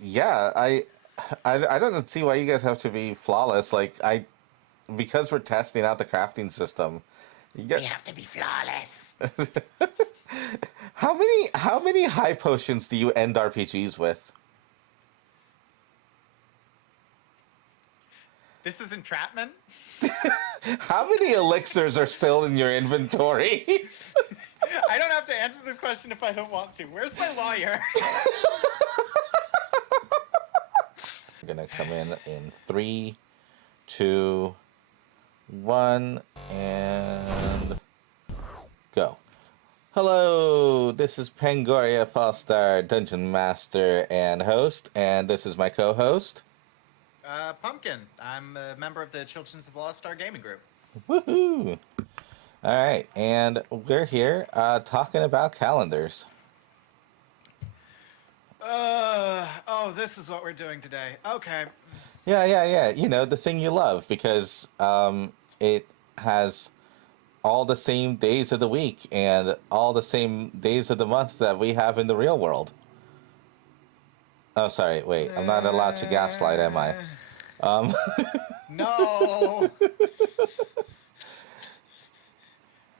Yeah, I don't see why you guys have to be flawless. Because we're testing out the crafting system. You We get have to be flawless. how many high potions do you end RPGs with? This is entrapment? How many elixirs are still in your inventory? I don't have to answer this question if I don't want to. Where's my lawyer? We're gonna come in three, two, one, and go. Hello, this is Pangoria Fallstar, Dungeon Master and host, and this is my co-host. Pumpkin. I'm a member of the Children's of Lost Star Gaming Group. Woohoo! All right, and we're here talking about calendars. This is what we're doing today. Okay. Yeah. You know, the thing you love because it has all the same days of the week and all the same days of the month that we have in the real world. Oh, sorry. Wait, I'm not allowed to gaslight, am I? Um, No!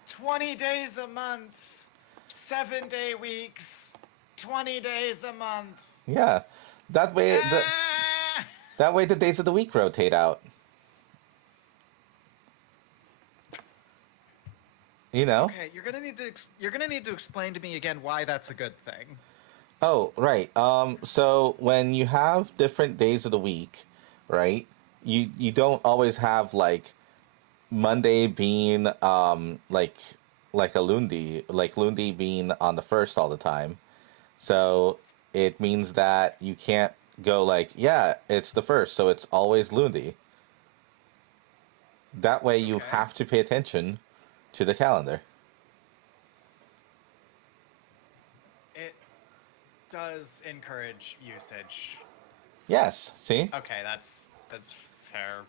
20 days a month, 7-day weeks, 20 days a month. yeah. That way, Ah! that way the days of the week rotate out. You know. Okay, you're gonna need to explain to me again why that's a good thing. Oh, right. So when you have different days of the week, right? You don't always have like Monday being like a Lundi, like Lundi being on the first all the time. So it means that you can't go like, yeah, it's the first, so it's always Lundi. That way you Okay. have to pay attention to the calendar. It does encourage usage. Yes, see? Okay, that's fair.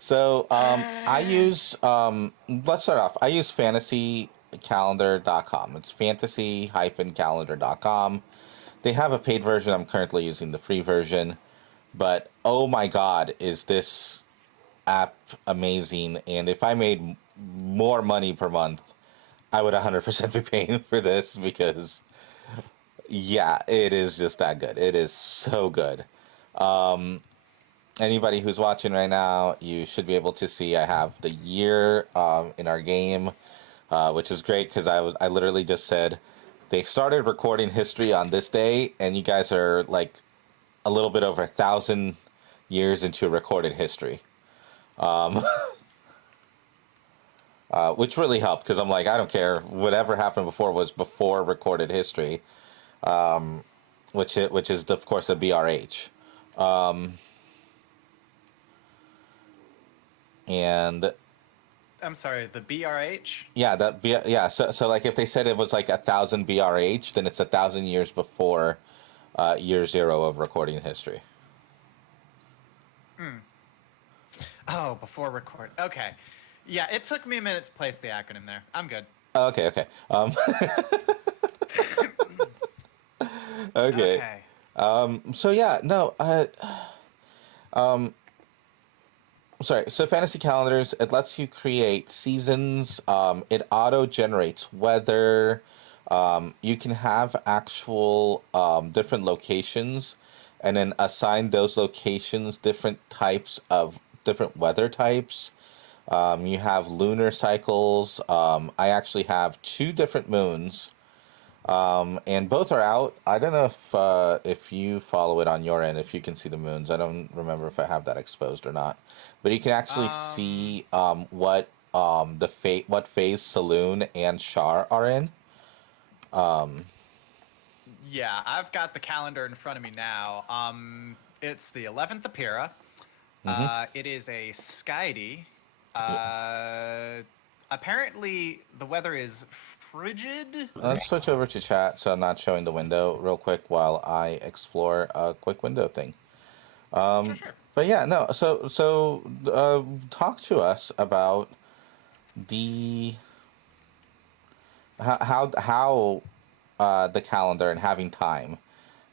So I use let's start off. I use fantasycalendar.com. It's fantasy-calendar.com. They have a paid version. I'm currently using the free version. But oh my god, is this app amazing. And if I made more money per month, I would 100% be paying for this because yeah, it is just that good. It is so good. Anybody who's watching right now, you should be able to see I have the year in our game, which is great because I literally just said they started recording history on this day, and you guys are like a little bit over 1,000 years into recorded history, which really helped because I'm like, I don't care, whatever happened before was before recorded history, which is of course the BRH. And I'm sorry, the BRH? yeah, yeah. So like if they said it was like 1,000 BRH, then it's 1,000 years before year zero of recording history. Oh, before record. Okay. Yeah, it took me a minute to place the acronym there. I'm good. Okay. Okay. Okay. So yeah, no. Sorry. So fantasy calendars, it lets you create seasons. It auto generates weather. You can have actual different locations, and then assign those locations different types of different weather types. You have lunar cycles. I actually have two different moons, and both are out. I don't know if you follow it on your end, if you can see the moons. I don't remember if I have that exposed or not, but you can actually see what what phase Saloon and Shar are in. Yeah, I've got the calendar in front of me now. It's the 11th Apira. Hmm. It is a Skydy. Uh, Apparently the weather is frigid. Let's switch over to chat so I'm not showing the window real quick while I explore a quick window thing. Sure. But yeah, no. So talk to us about the how the calendar and having time.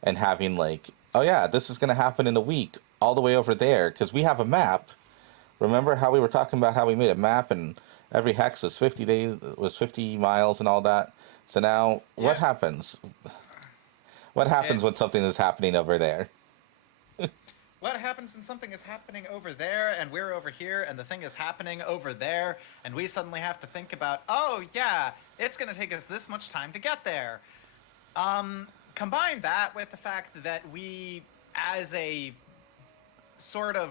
and having like, oh yeah, this is going to happen in a week all the way over there because we have a map. Remember how we were talking about how we made a map and every hex was 50 days, was 50 miles and all that. So now what Yeah. happens? What happens It when something is happening over there? what happens when something is happening over there and we're over here and the thing is happening over there and we suddenly have to think about, oh yeah, it's going to take us this much time to get there. Combine that with the fact that we, as a sort of,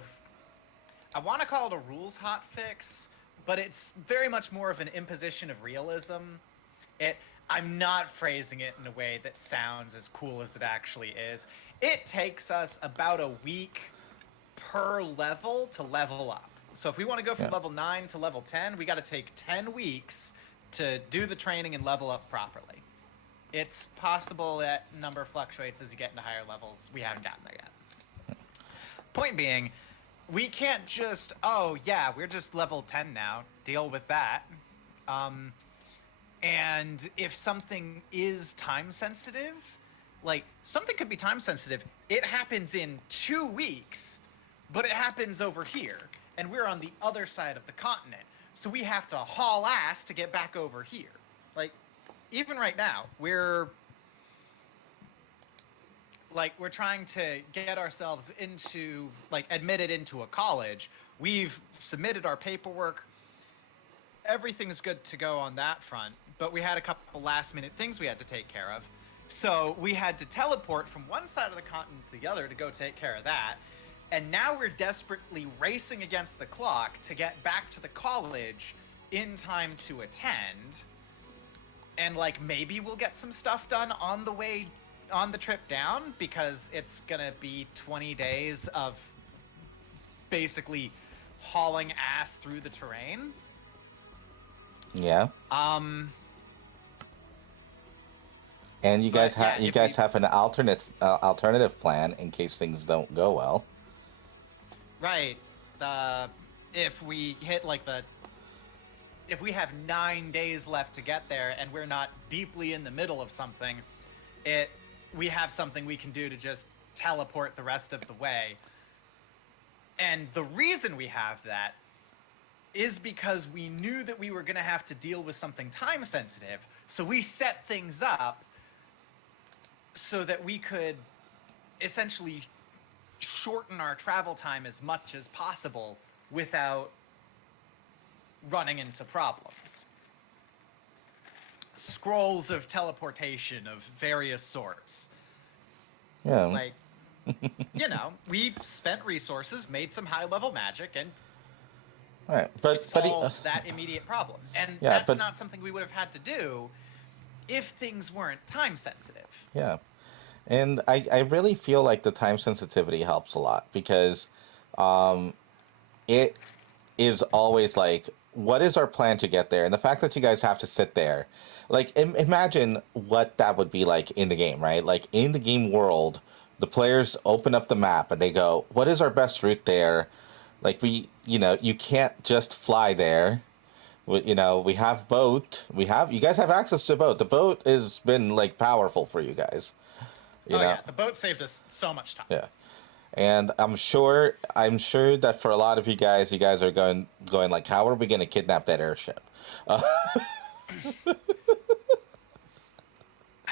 I want to call it a rules hotfix, but it's very much more of an imposition of realism. It I'm not phrasing it in a way that sounds as cool as it actually is. It takes us about a week per level to level up. So if we want to go from Yeah. level 9 to level 10, we got to take 10 weeks to do the training and level up properly. It's possible that number fluctuates as you get into higher levels. We haven't gotten there yet. Point being, we can't just, oh yeah, we're just level 10 now, deal with that. And if something is time sensitive, like something could be time sensitive, it happens in 2 weeks, but it happens over here, and we're on the other side of the continent. So we have to haul ass to get back over here. Like, even right now, we're trying to get ourselves into, like, admitted into a college. We've submitted our paperwork. Everything's good to go on that front, but we had a couple last minute things we had to take care of. So we had to teleport from one side of the continent to the other to go take care of that. And now we're desperately racing against the clock to get back to the college in time to attend. And like maybe we'll get some stuff done on the way on the trip down, because it's gonna be 20 days of basically hauling ass through the terrain. Yeah. Um And you guys But yeah, have you if guys we have an alternative plan in case things don't go well. right, the if we hit like the if we have 9 days left to get there and we're not deeply in the middle of something, we have something we can do to just teleport the rest of the way. And the reason we have that is because we knew that we were going to have to deal with something time sensitive. So we set things up so that we could essentially shorten our travel time as much as possible without running into problems. Scrolls of teleportation of various sorts. Yeah. Like, we spent resources, made some high level magic, and Right. But solved that immediate problem. And Yeah, that's but- not something we would have had to do if things weren't time sensitive. yeah. And I really feel like the time sensitivity helps a lot because it is always like, what is our plan to get there? And the fact that you guys have to sit there, like, imagine what that would be like in the game, right? Like, in the game world, the players open up the map and they go, what is our best route there? Like, you can't just fly there. We have boat. You guys have access to a boat. The boat has been, like, powerful for you guys. Yeah, the boat saved us so much time. Yeah. And I'm sure that for a lot of you guys are going like, how are we going to kidnap that airship? I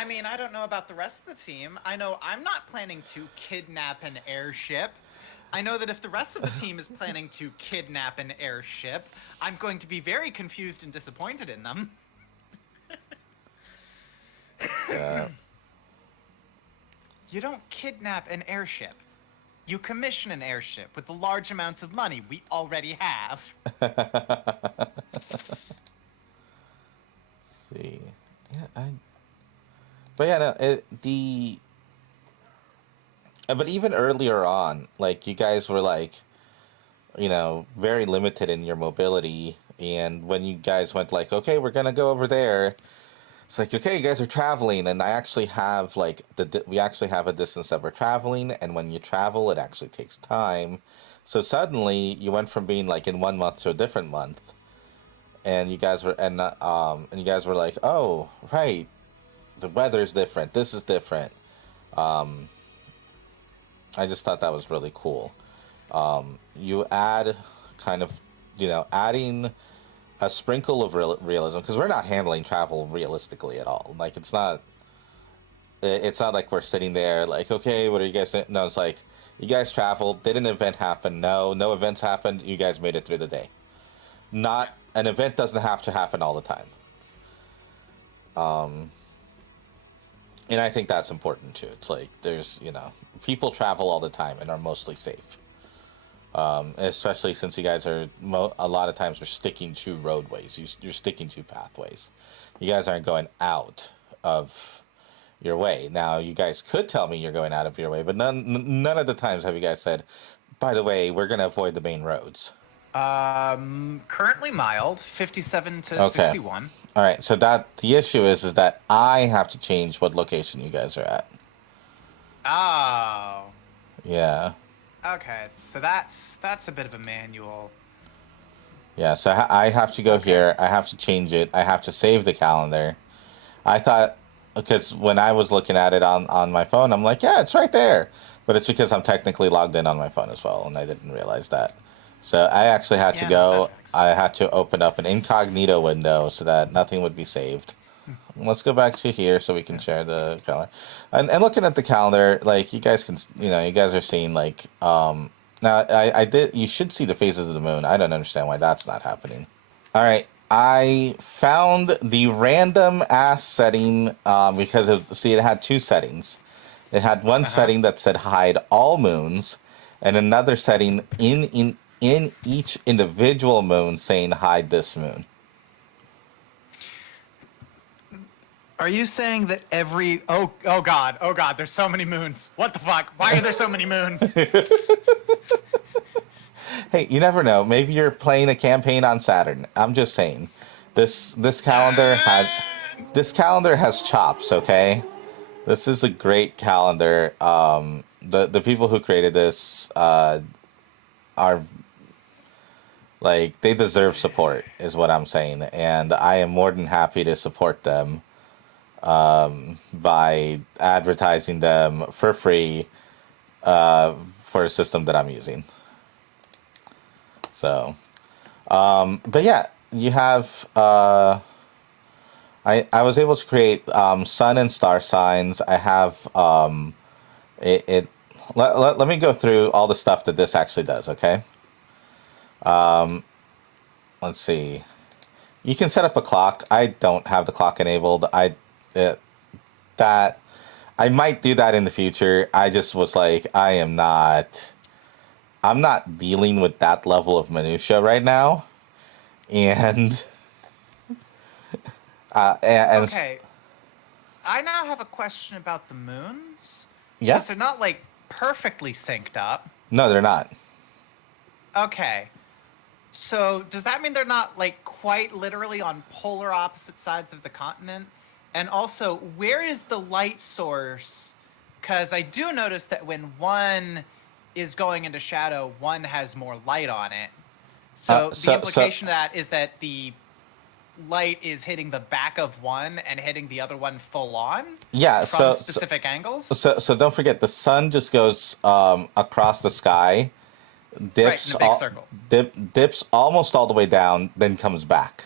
mean, I don't know about the rest of the team. I know I'm not planning to kidnap an airship. I know that if the rest of the team is planning to kidnap an airship, I'm going to be very confused and disappointed in them. Yeah. You don't kidnap an airship. You commission an airship with the large amounts of money we already have. See. Yeah, but yeah, no, but even earlier on, like, you guys were like, very limited in your mobility, and when you guys went like, okay, we're gonna go over there, it's like, okay, you guys are traveling, and I actually have like we actually have a distance that we're traveling, and when you travel, it actually takes time. So suddenly, you went from being like in 1 month to a different month, and you guys were like, oh, right, the weather's different. This is different. I just thought that was really cool. You add kind of, adding a sprinkle of realism, because we're not handling travel realistically at all. Like, it's not like we're sitting there like, okay, what are you guys saying? No, it's like, you guys traveled, did an event happen? No events happened, you guys made it through the day. Yeah. Not an event doesn't have to happen all the time. And I think that's important too. It's like, there's, people travel all the time and are mostly safe. Especially since you guys are a lot of times are sticking to roadways. You're sticking to pathways. You guys aren't going out of your way. Now, you guys could tell me you're going out of your way, but none of the times have you guys said, by the way, we're going to avoid the main roads. Currently mild, 57 to Okay. 61. All right. So the issue is that I have to change what location you guys are at. Oh. Yeah. Okay, so that's a bit of a manual. Yeah. So I have to go Okay. here. I have to change it. I have to save the calendar. I thought, because when I was looking at it on my phone, I'm like, yeah, it's right there. But it's because I'm technically logged in on my phone as well, and I didn't realize that. So I actually had to Yeah, no, that go. tracks. I had to open up an incognito window so that nothing would be saved. Let's go back to here so we can share the calendar. And looking at the calendar, like, you guys can, you guys are seeing, like, now I did. You should see the phases of the moon. I don't understand why that's not happening. All right. I found the random ass setting, because it had two settings. It had one Uh-huh. setting that said hide all moons, and another setting in each individual moon saying hide this moon. Are you saying that every oh god, there's so many moons. What the fuck? Why are there so many moons? Hey, you never know. Maybe you're playing a campaign on Saturn. I'm just saying. This calendar has chops, okay? This is a great calendar. The people who created this are, like, they deserve support, is what I'm saying, and I am more than happy to support them by advertising them for free for a system that I'm using. So, but yeah, you have. I was able to create sun and star signs. I have it. Let me go through all the stuff that this actually does. Okay. Let's see. You can set up a clock. I don't have the clock enabled. It, that I might do that in the future. I just was like, I'm not dealing with that level of minutia right now, and Okay, I now have a question about the moons yeah, because they're not like perfectly synced up. no, they're not. Okay. So does that mean they're not like quite literally on polar opposite sides of the continent? And also, where is the light source? Because I do notice that when one is going into shadow, one has more light on it. So the So implication of that is that the light is hitting the back of one and hitting the other one full on yeah, from specific angles. so don't forget, the sun just goes across the sky, Right, in a big circle. dips almost all the way down, then comes back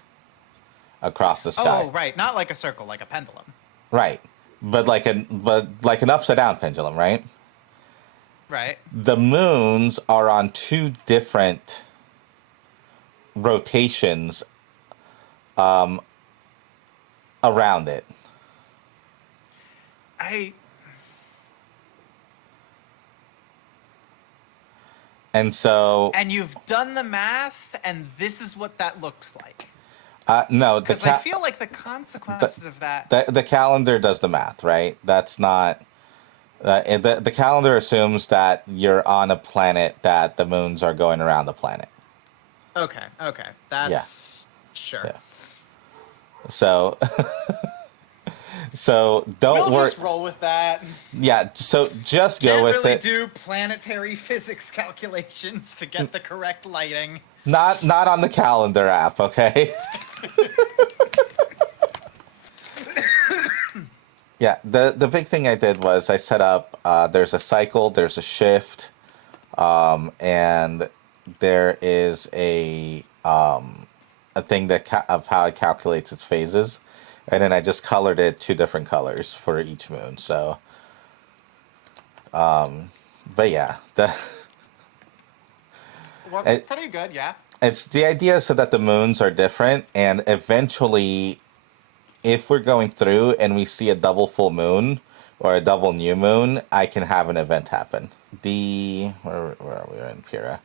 across the sky. Oh, right, not like a circle, like a pendulum. Right, but like an upside down pendulum, right? Right. The moons are on two different rotations around it. I And so, And you've done the math, and this is what that looks like. no, Because I feel like the consequences of that. the calendar does the math, right? That's not. The calendar assumes that you're on a planet that the moons are going around the planet. Okay, that's sure. Yeah. So, so don't We'll worry. just roll with that. Yeah. So just go Can't with really it. do planetary physics calculations to get the correct lighting. Not on the calendar app, okay? Yeah, the big thing I did was I set up. There's a cycle. There's a shift. And there is a thing of how it calculates its phases, and then I just colored it two different colors for each moon. So, but yeah, Works it, pretty good, yeah. it's the idea so that the moons are different, and eventually, if we're going through and we see a double full moon or a double new moon, I can have an event happen. The where are we in Pura?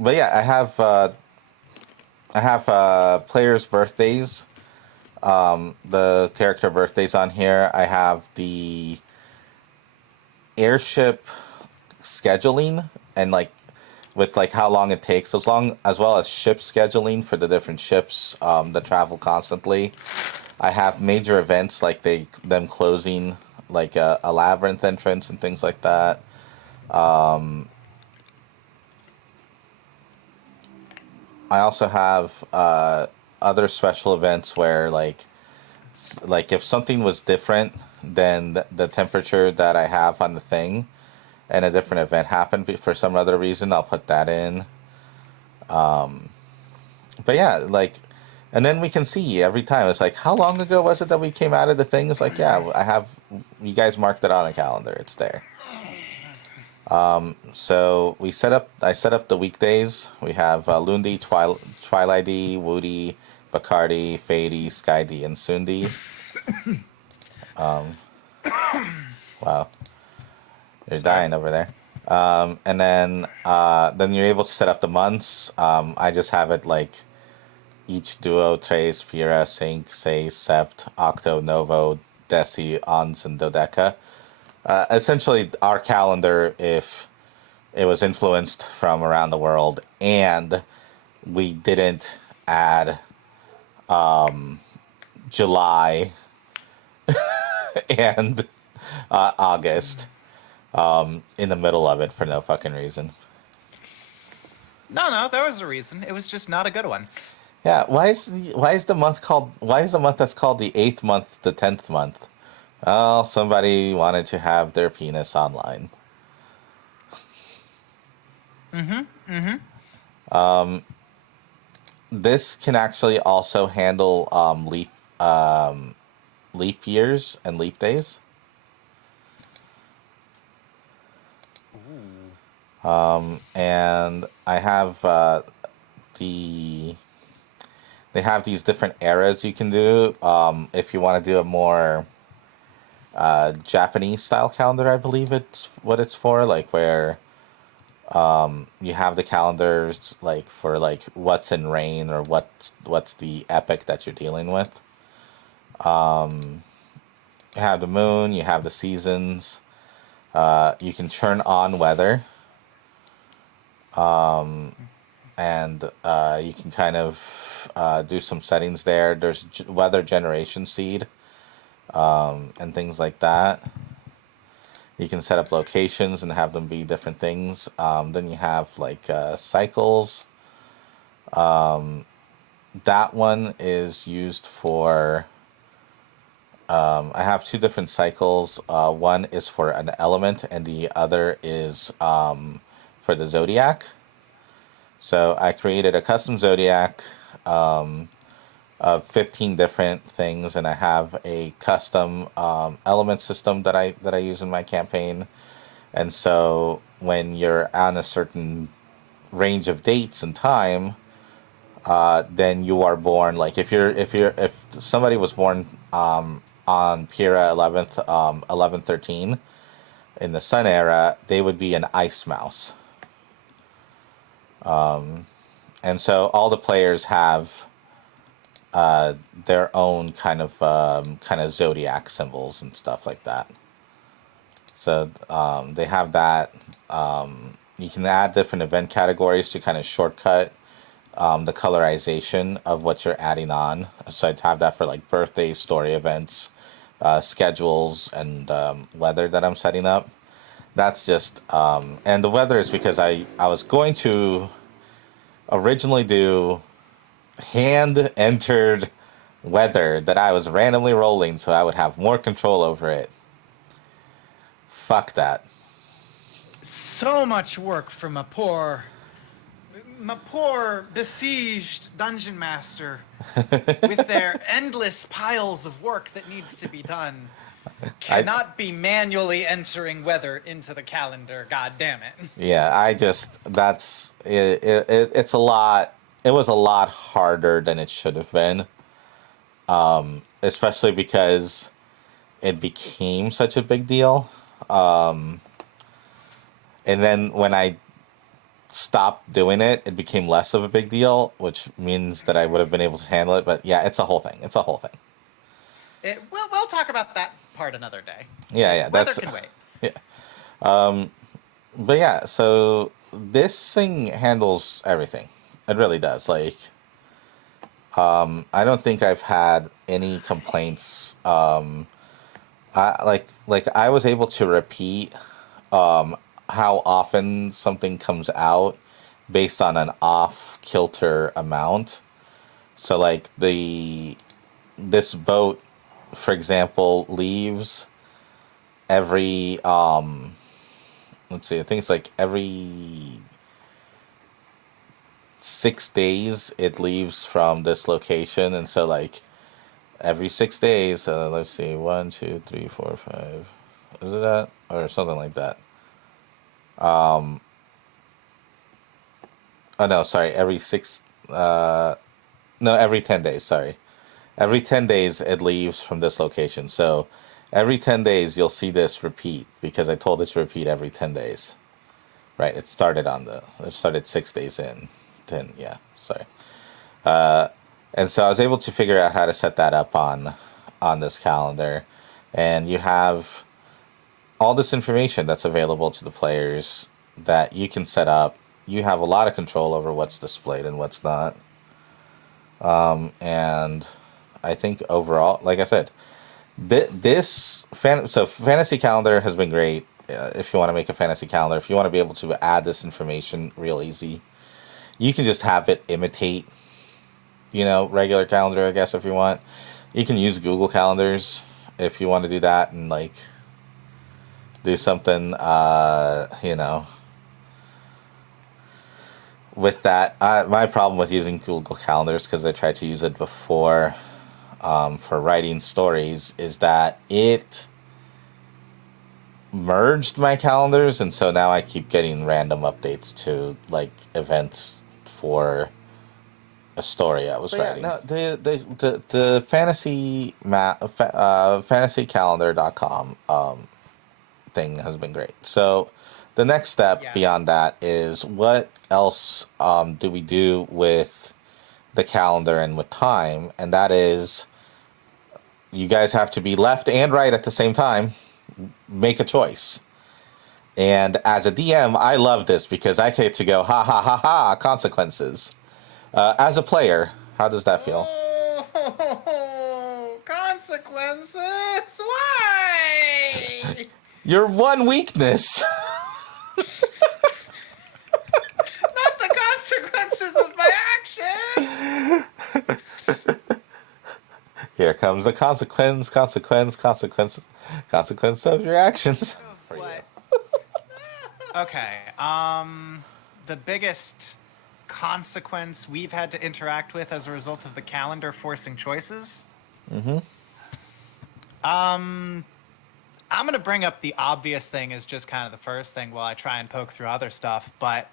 But yeah, I have players' birthdays, the character birthdays on here. I have the airship scheduling and like with like how long it takes, as well as ship scheduling for the different ships that travel constantly. I have major events like them closing like a labyrinth entrance and things like that. Um, I also have other special events where like if something was different than the temperature that I have on the thing, and a different event happened for some other reason, I'll put that in. But yeah, like, and then we can see every time. It's like, how long ago was it that we came out of the thing? It's like, yeah, I have. You guys marked it on a calendar. It's there. So we set up. I set up the weekdays. We have Lundi, Twilighty, Woody, Bacardi, Fady, Skydy, and Sundi. Wow, you're Sorry. dying over there. And then you're able to set up the months. I just have it like each duo, Tres, Pira, Sync, Say, Sept, Octo, Novo, Deci, Ons, and Dodeca. Essentially, our calendar, if it was influenced from around the world, and we didn't add July and August in the middle of it for no fucking reason. No, no, there was a reason. It was just not a good one. Yeah, why is the month that's called the eighth month the 10th month? Oh, somebody wanted to have their penis online. Mm-hmm. Mm-hmm. This can actually also handle leap years and leap days. Ooh. And I have the they have these different eras you can do. If you want to do a more Japanese style calendar, I believe it's what it's for, like where you have the calendars like for like what's in rain or what's the epic that you're dealing with. You have the moon, you have the seasons. You can turn on weather, and you can kind of do some settings there. There's weather generation seed, and things like that. You can set up locations and have them be different things. Then you have like cycles. That one is used for. I have two different cycles. One is for an element, and the other is for the zodiac. So I created a custom zodiac of 15 different things, and I have a custom element system that I use in my campaign. And so when you're on a certain range of dates and time, then you are born. Like if somebody was born on Pira 11th 1113 in the Sun era, they would be an ice mouse. And so all the players have their own kind of zodiac symbols and stuff like that. So they have that. You can add different event categories to kind of shortcut the colorization of what you're adding on. So I'd have that for like birthdays, story events, schedules, and weather that I'm setting up. That's just and the weather is because I was going to originally do hand entered weather that I was randomly rolling so I would have more control over it. Fuck that. So much work for my poor besieged dungeon master with their endless piles of work that needs to be done. I Cannot be manually entering weather into the calendar. God damn it. Yeah, I just that's it's a lot. It was a lot harder than it should have been, especially because it became such a big deal. And then when I stopped doing it, it became less of a big deal, which means that I would have been able to handle it. But yeah, it's a whole thing. It's a whole thing. We'll talk about that part another day. Yeah, yeah, Weather that's can wait. yeah. But yeah, so this thing handles everything. It really does. Like, I don't think I've had any complaints. Like I was able to repeat how often something comes out based on an off kilter amount. So like the this boat, for example, leaves every let's see, I think it's like every 6 days it leaves from this location, and so like every 6 days, let's see, 1, 2, 3, 4, 5, is it that or something like that? Oh no, sorry, every six, no, every 10 days. Sorry, every 10 days it leaves from this location. So every 10 days you'll see this repeat because I told it to repeat every 10 days. Right, it started 6 days in. 10, yeah, sorry. And so I was able to figure out how to set that up on this calendar, and you have all this information that's available to the players that you can set up. You have a lot of control over what's displayed and what's not. And I think overall, like I said, so fantasy calendar has been great. If you want to make a fantasy calendar, if you want to be able to add this information real easy, you can just have it imitate, regular calendar, I guess, if you want. You can use Google calendars if you want to do that and like do something, with that. My problem with using Google calendars, because I tried to use it before, for writing stories, is that it merged my calendars, and so now I keep getting random updates to like events for a story I was writing. No, the fantasycalendar.com thing has been great. So the next step Yeah. beyond that is what else do we do with the calendar and with time, and that is you guys have to be left and right at the same time. Make a choice. And as a DM, I love this because I get to go, ha ha ha ha, consequences. As a player, how does that feel? Oh, consequences? Why? Your one weakness. Not the consequences of my actions. Here comes the consequence of your actions. For you. What? Okay. The biggest consequence we've had to interact with as a result of the calendar forcing choices. I'm gonna bring up the obvious thing as just kind of the first thing while I try and poke through other stuff, but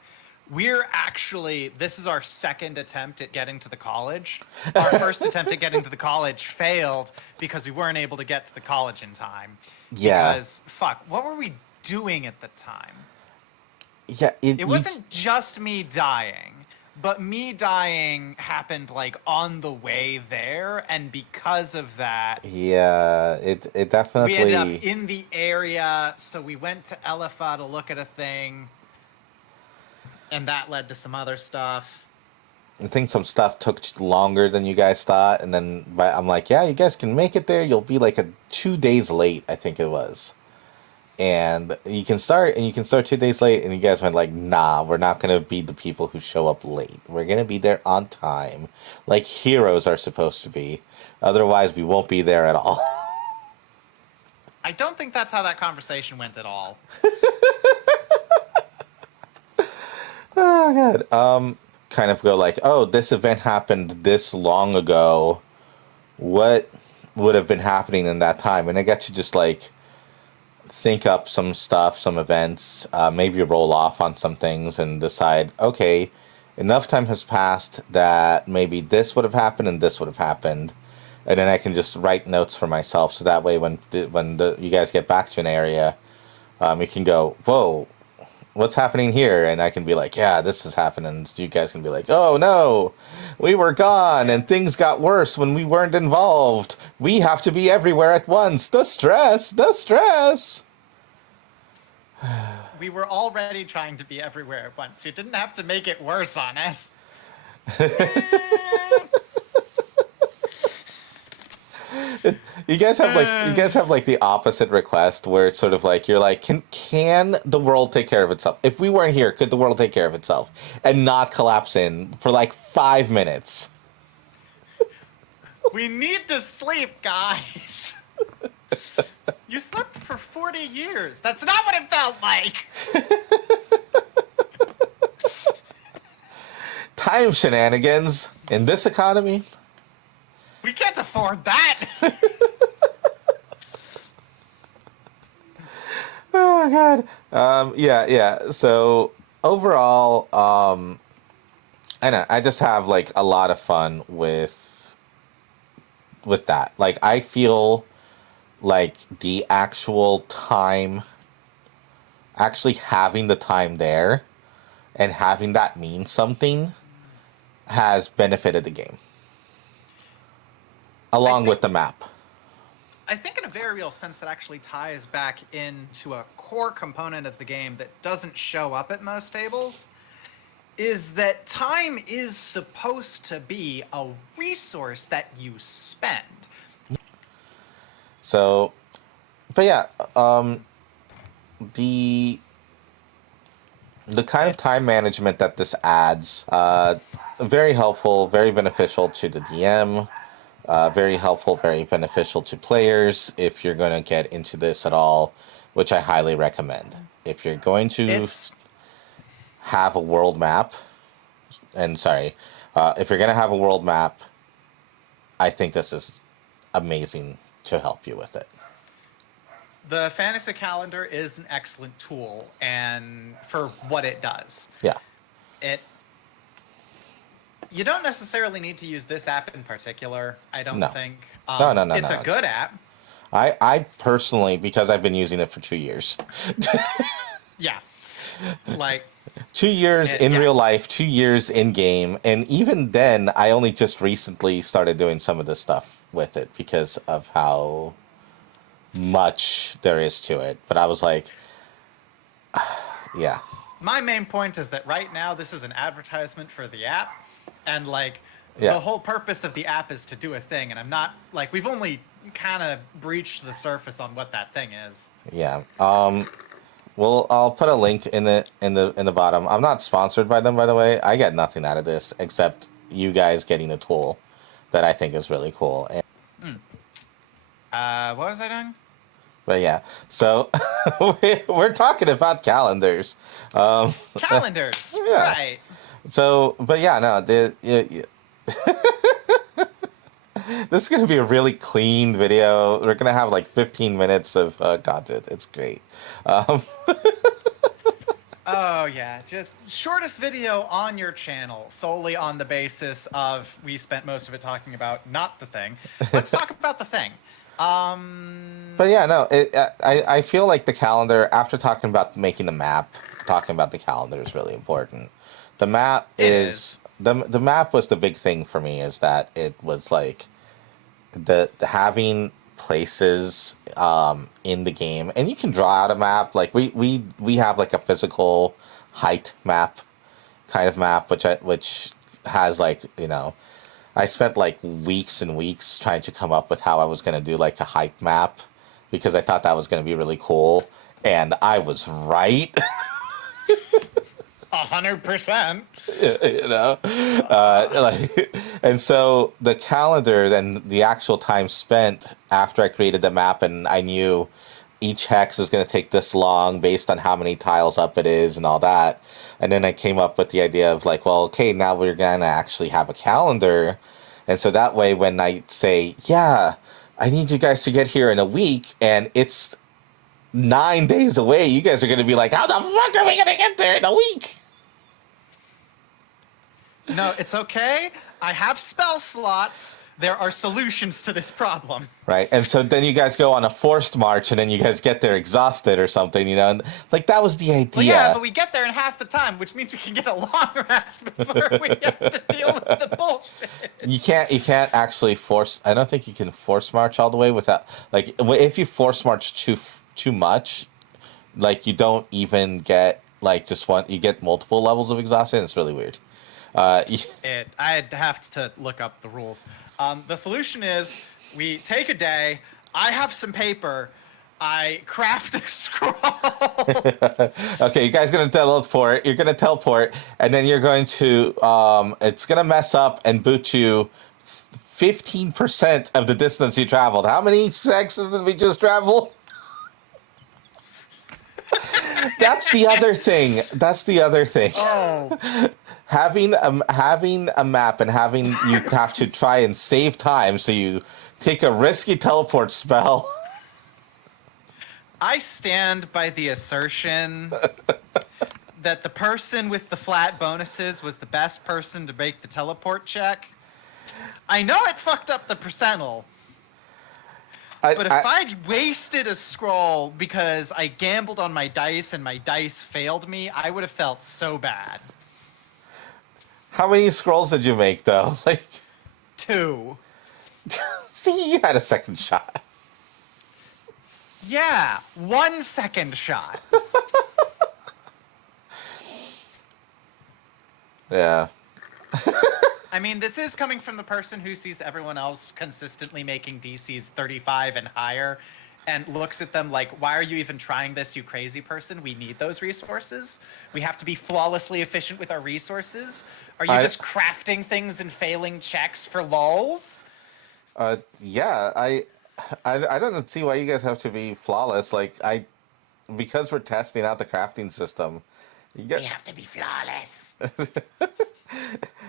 this is our second attempt at getting to the college. Our first attempt at getting to the college failed because we weren't able to get to the college in time. Yeah. Because, fuck, what were we doing at the time? Yeah, It wasn't just me dying, but me dying happened like on the way there, and because of that, Yeah, it definitely. we ended up in the area. So we went to LFA to look at a thing, and that led to some other stuff. I think some stuff took longer than you guys thought, and then I'm like, yeah, you guys can make it there. You'll be like 2 days late, I think it was. and you can start 2 days late, and you guys went like, nah, we're not gonna be the people who show up late. We're gonna be there on time, like heroes are supposed to be. Otherwise, we won't be there at all. I don't think that's how that conversation went at all. Oh god. Kind of go like, oh, this event happened this long ago. What would have been happening in that time? And I get to just like think up some stuff, some events, maybe roll off on some things and decide, okay, enough time has passed that maybe this would have happened and this would have happened. And then I can just write notes for myself, so that way you guys get back to an area, you can go, whoa, what's happening here? And I can be like, yeah, this is happening. So you guys can be like, oh no, we were gone and things got worse when we weren't involved. We have to be everywhere at once. The stress, the stress. We were already trying to be everywhere at once. You didn't have to make it worse on us. You guys have like the opposite request where it's sort of like you're like, can the world take care of itself? If we weren't here, could the world take care of itself and not collapse in for like 5 minutes? We need to sleep, guys. You slept for 40 years. That's not what it felt like. Time shenanigans in this economy. We can't afford that. Oh god. Yeah. So overall, I know I just have like a lot of fun with that. Like I feel like the actual time, actually having the time there, and having that mean something, has benefited the game. Along with the map. I think in a very real sense that actually ties back into a core component of the game that doesn't show up at most tables, is that time is supposed to be a resource that you spend. So, but yeah, the kind of time management that this adds, very helpful, very beneficial to the DM. Very helpful, very beneficial to players if you're going to get into this at all, which I highly recommend. If you're going to have a world map, if you're going to have a world map, I think this is amazing to help you with it. The fantasy calendar is an excellent tool, and for what it does. Yeah. You don't necessarily need to use this app in particular, I don't think. No. It's a good app. I personally, because I've been using it for 2 years. Yeah. Like 2 years in real life, 2 years in game, and even then, I only just recently started doing some of this stuff with it because of how much there is to it. But I was like, yeah. My main point is that right now this is an advertisement for the app, and like Yeah. the whole purpose of the app is to do a thing, and I'm not like, we've only kind of breached the surface on what that thing is. Yeah. Well, I'll put a link in the bottom. I'm not sponsored by them, by the way. I get nothing out of this except you guys getting a tool that I think is really cool. And, What was I doing? but yeah, so we're talking about calendars. Calendars, Yeah. right? So, but yeah, no, this is gonna be a really clean video. We're gonna have like 15 minutes of content. It's great. Oh yeah, just shortest video on your channel, solely on the basis of we spent most of it talking about not the thing. Let's talk about the thing. But yeah, no, I feel like the calendar, after talking about making the map, talking about the calendar is really important. The map is the map was the big thing for me, is that it was like the having places in the game, and you can draw out a map. Like we have like a physical height map, kind of map, which has like, you know, I spent like weeks and weeks trying to come up with how I was going to do like a height map, because I thought that was going to be really cool. And I was right. 100%. You know, and so the calendar, then the actual time spent after I created the map, and I knew each hex is going to take this long based on how many tiles up it is and all that. And then I came up with the idea of like, well, okay, now we're going to actually have a calendar. And so that way, when I say, yeah, I need you guys to get here in a week, and it's 9 days away, you guys are going to be like, how the fuck are we going to get there in a week? No, it's okay. I have spell slots. There are solutions to this problem. Right. And so then you guys go on a forced march, and then you guys get there exhausted or something, you know? And like, that was the idea. Well, yeah, but we get there in half the time, which means we can get a long rest before we have to deal with the bullshit. You can't actually force. I don't think you can force march all the way without, like, if you force march too much, like, you don't even get like just one. You get multiple levels of exhaustion. It's really weird. I'd have to look up the rules. The solution is we take a day. I have some paper. I craft a scroll. Okay, you guys gonna teleport. You're gonna teleport, and then you're going to. It's gonna mess up and boot you 15% of the distance you traveled. How many sexes did we just travel? That's the other thing. Oh. Having a map and having you have to try and save time, so you take a risky teleport spell. I stand by the assertion that the person with the flat bonuses was the best person to make the teleport check. I know it fucked up the percentile, but if I'd wasted a scroll because I gambled on my dice and my dice failed me, I would have felt so bad. How many scrolls did you make, though? Like, 2. see, you had a second shot. Yeah, 1 second shot. Yeah. I mean, this is coming from the person who sees everyone else consistently making DCs 35 and higher and looks at them like, why are you even trying this, you crazy person? We need those resources. We have to be flawlessly efficient with our resources. Are you just crafting things and failing checks for lols? Yeah, I don't see why you guys have to be flawless. Like, because we're testing out the crafting system. We have to be flawless.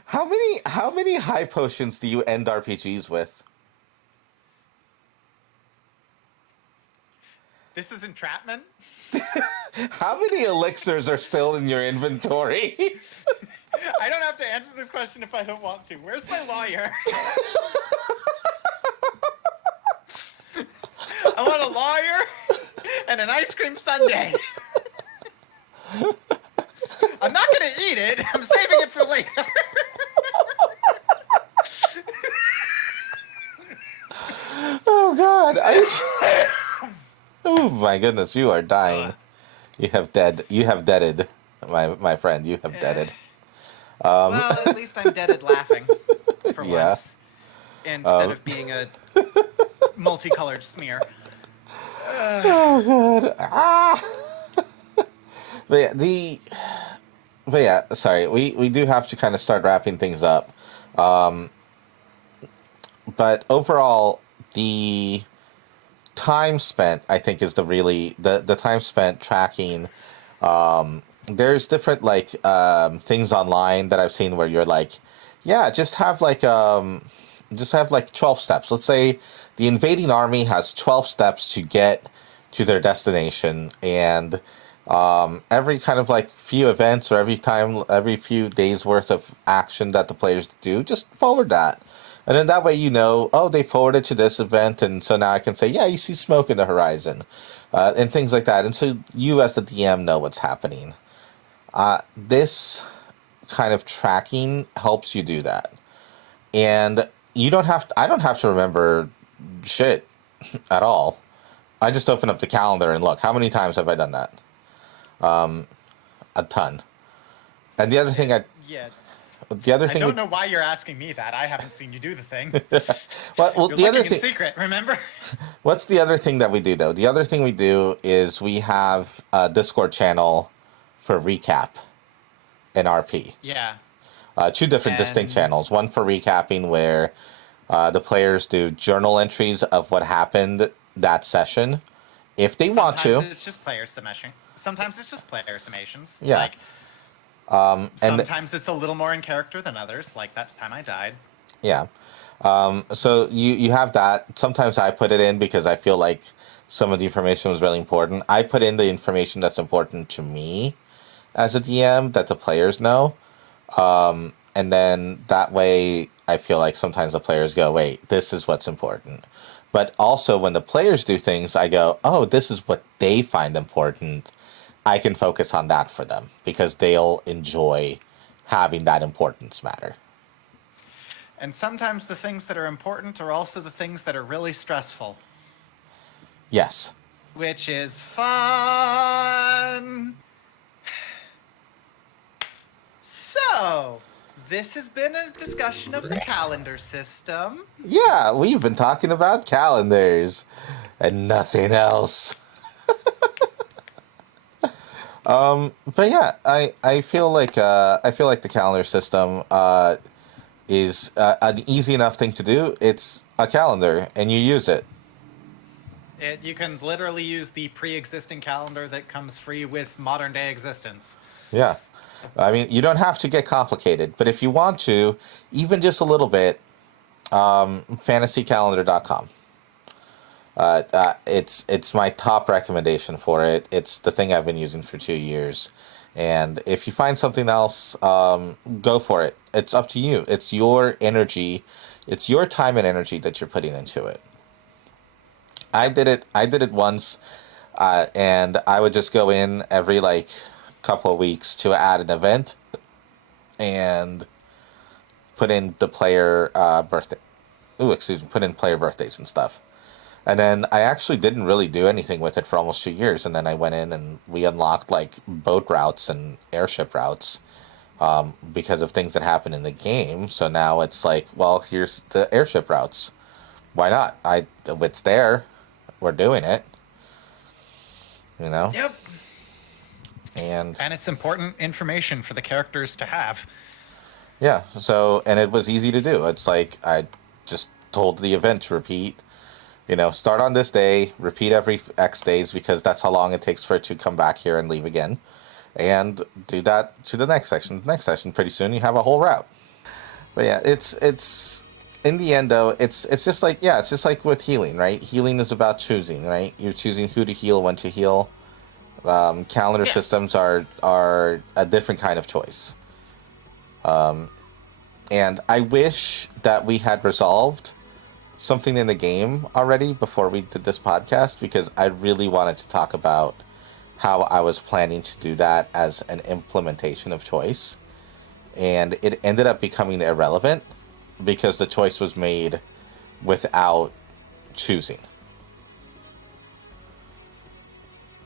How many high potions do you end RPGs with? This is entrapment? How many elixirs are still in your inventory? I don't have to answer this question if I don't want to. Where's my lawyer? I want a lawyer and an ice cream sundae. I'm not going to eat it. I'm saving it for later. Oh, God. Oh, my goodness. You are dying. You have deaded, my friend. You have deaded. Well, at least I'm deaded laughing for once, instead of being a multicolored smear. Oh, God. Ah! But yeah, sorry, we do have to kind of start wrapping things up. But overall, the time spent, I think, is the time spent tracking. There's different like things online that I've seen where you're like, yeah, just have like 12 steps. Let's say the invading army has 12 steps to get to their destination, and every kind of like few events or every few days worth of action that the players do, just forward that. And then that way, oh, they forwarded to this event, and so now I can say, yeah, you see smoke in the horizon, and things like that. And so you as the DM know what's happening. This kind of tracking helps you do that. And I don't have to remember shit at all. I just open up the calendar and look, how many times have I done that? A ton. And the other thing Yeah. The other I thing we don't know why you're asking me that. I haven't seen you do the thing. well, You're the other looking in thing. secret, remember? What's the other thing that we do though? The other thing we do is we have a Discord channel for recap and RP. Yeah. Two different distinct And channels. One for recapping, where the players do journal entries of what happened that session, if they want sometimes to. it's just player summation. Sometimes it's just player summations. Yeah. Like And sometimes it's a little more in character than others. Like that time I died. yeah. So you have that. Sometimes I put it in because I feel like some of the information was really important. I put in the information that's important to me as a DM that the players know. And then that way I feel like sometimes the players go, wait, this is what's important. But also when the players do things, I go, oh, this is what they find important. I can focus on that for them because they'll enjoy having that importance matter. And sometimes the things that are important are also the things that are really stressful, Yes. which is fun. So, this has been a discussion of the calendar system. Yeah, we've been talking about calendars and nothing else. But yeah, I feel like the calendar system is an easy enough thing to do. It's a calendar, and you use it. You can literally use the pre-existing calendar that comes free with modern day existence. Yeah, I mean, you don't have to get complicated, but if you want to, even just a little bit, fantasycalendar.com. It's my top recommendation for it. It's the thing I've been using for 2 years, and if you find something else, go for it. It's up to you. It's your energy, it's your time and energy that you're putting into it. I did it. I did it once, and I would just go in every like couple of weeks to add an event and put in the player birthday. Ooh, excuse me. Put in player birthdays and stuff. And then I actually didn't really do anything with it for almost 2 years. And then I went in and we unlocked like boat routes and airship routes because of things that happened in the game. So now it's like, well, here's the airship routes. Why not? It's there. We're doing it. You know? Yep. And it's important information for the characters to have. yeah, so, and it was easy to do. It's like I just told the event to repeat, start on this day, repeat every X days because that's how long it takes for it to come back here and leave again. And do that to the next section. The next session, pretty soon you have a whole route. But yeah, it's in the end though, it's just like, yeah, it's just like with healing, right? Healing is about choosing, right? You're choosing who to heal, when to heal. Calendar Yeah. systems are a different kind of choice. And I wish that we had resolved something in the game already before we did this podcast because I really wanted to talk about how I was planning to do that as an implementation of choice. And it ended up becoming irrelevant because the choice was made without choosing.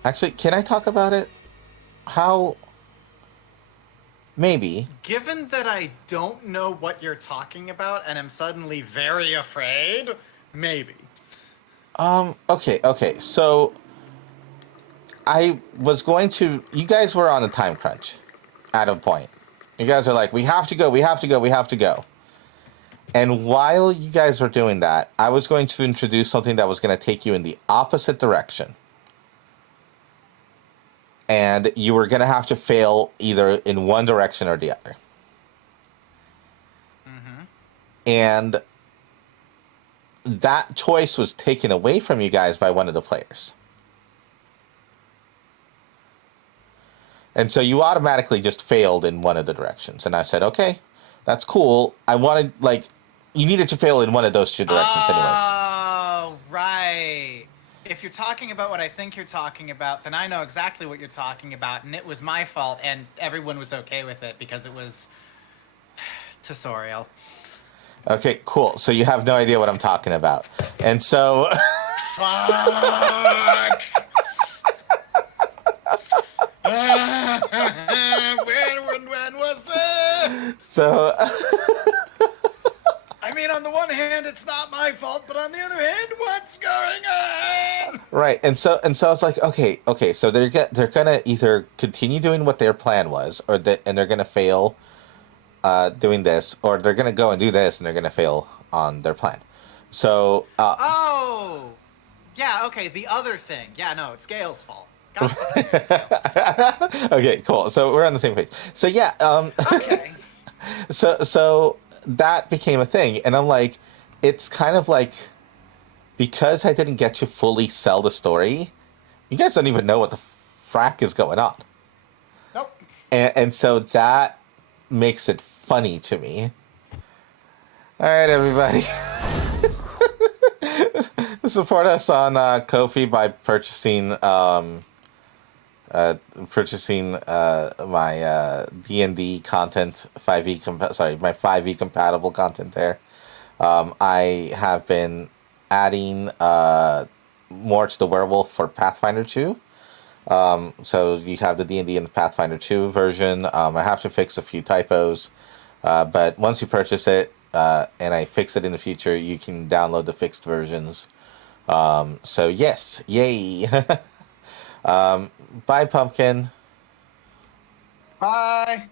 Actually, can I talk about it? How? Maybe. Given that I don't know what you're talking about and am suddenly very afraid, maybe. Okay. So I was going to. You guys were on a time crunch at a point. You guys are like, we have to go, we have to go, we have to go. And while you guys were doing that, I was going to introduce something that was going to take you in the opposite direction. And you were going to have to fail either in one direction or the other. Mm-hmm. And that choice was taken away from you guys by one of the players. And so you automatically just failed in one of the directions. And I said, okay, that's cool. I wanted, like, you needed to fail in one of those two directions anyways. Oh, right. If you're talking about what I think you're talking about, then I know exactly what you're talking about, and it was my fault, and everyone was okay with it because it was tutorial. Okay, cool. So you have no idea what I'm talking about. And so... Fuck! when was this? So I mean, on the one hand, it's not my fault, but on the other hand, what's going on? right, and so I was like, okay, so they're gonna either continue doing what their plan was, and they're gonna fail doing this, or they're gonna go and do this, and they're gonna fail on their plan. So Oh, yeah, okay, the other thing. Yeah, no, it's Gail's fault. Got it. Gail. okay, cool. So we're on the same page. So yeah, Okay. so that became a thing, and I'm like, it's kind of like because I didn't get to fully sell the story, you guys don't even know what the frack is going on, Nope. and so that makes it funny to me. All right, everybody. Support us on Ko-fi by purchasing my D&D content 5e my 5e compatible content there. I have been adding more to the werewolf for Pathfinder 2. So you have the D&D and the Pathfinder 2 version. I have to fix a few typos, but once you purchase it and I fix it in the future, you can download the fixed versions. So yes, yay. Bye, Pumpkin. Bye.